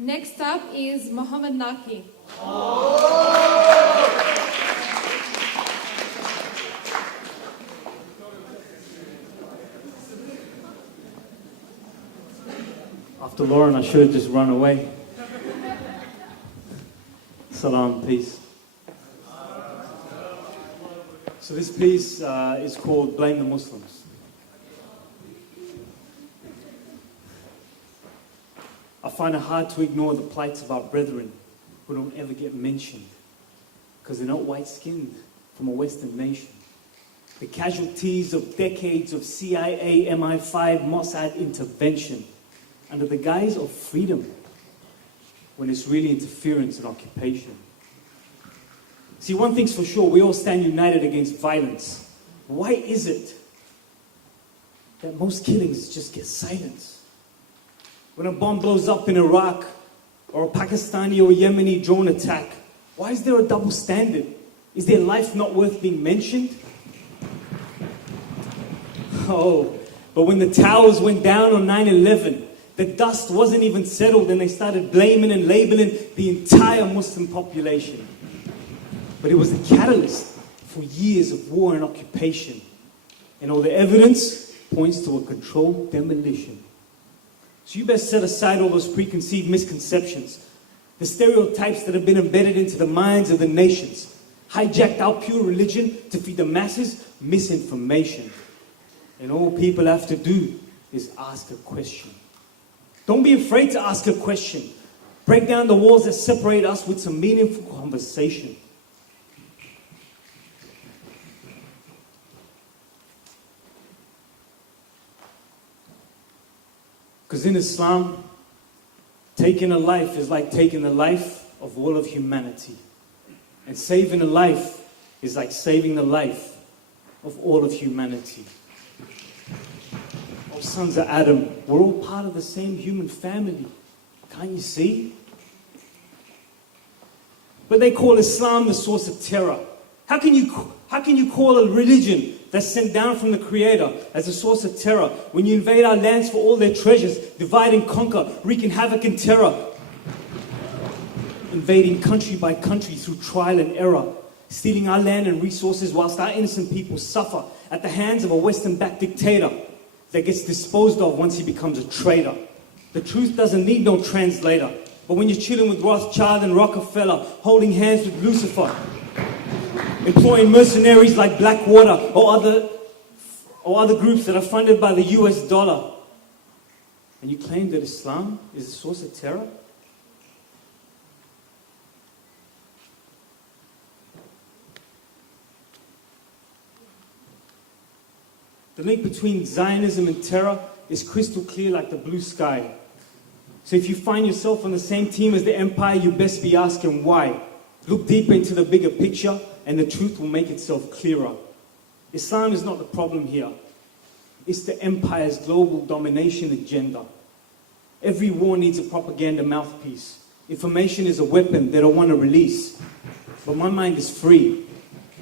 Next up is Mohammad Naqi. After Lauren, I should have just run away. Salam, peace. So this piece is called Blame the Muslims. I find it hard to ignore the plights of our brethren who don't ever get mentioned because they're not white-skinned from a Western nation. The casualties of decades of CIA, MI5, Mossad intervention under the guise of freedom when it's really interference and occupation. See, one thing's for sure, we all stand united against violence. Why is it that most killings just get silenced? When a bomb blows up in Iraq, or a Pakistani or Yemeni drone attack, why is there a double standard? Is their life not worth being mentioned? Oh, but when the towers went down on 9/11, the dust wasn't even settled and they started blaming and labeling the entire Muslim population. But it was the catalyst for years of war and occupation. And all the evidence points to a controlled demolition. So you best set aside all those preconceived misconceptions, the stereotypes that have been embedded into the minds of the nations, hijacked our pure religion to feed the masses misinformation. And all people have to do is ask a question. Don't be afraid to ask a question. Break down the walls that separate us with some meaningful conversation. Because in Islam, taking a life is like taking the life of all of humanity. And saving a life is like saving the life of all of humanity. Oh, sons of Adam, we're all part of the same human family. Can't you see? But they call Islam the source of terror. How can you call a religion that's sent down from the Creator as a source of terror when you invade our lands for all their treasures, divide and conquer, wreaking havoc and terror, invading country by country through trial and error, stealing our land and resources whilst our innocent people suffer at the hands of a Western-backed dictator that gets disposed of once he becomes a traitor. The truth doesn't need no translator, but when you're chilling with Rothschild and Rockefeller, holding hands with Lucifer, employing mercenaries like Blackwater or other groups that are funded by the US dollar, and you claim that Islam is a source of terror? The link between Zionism and terror is crystal clear like the blue sky. So if you find yourself on the same team as the empire, you best be asking why. Look deeper into the bigger picture and the truth will make itself clearer. Islam is not the problem here. It's the empire's global domination agenda. Every war needs a propaganda mouthpiece. Information is a weapon they don't want to release. But my mind is free.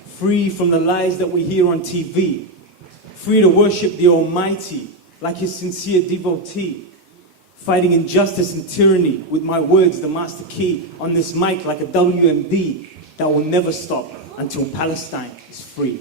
Free from the lies that we hear on TV. Free to worship the Almighty like His sincere devotee. Fighting injustice and tyranny with my words, the master key, on this mic like a WMD that will never stop until Palestine is free.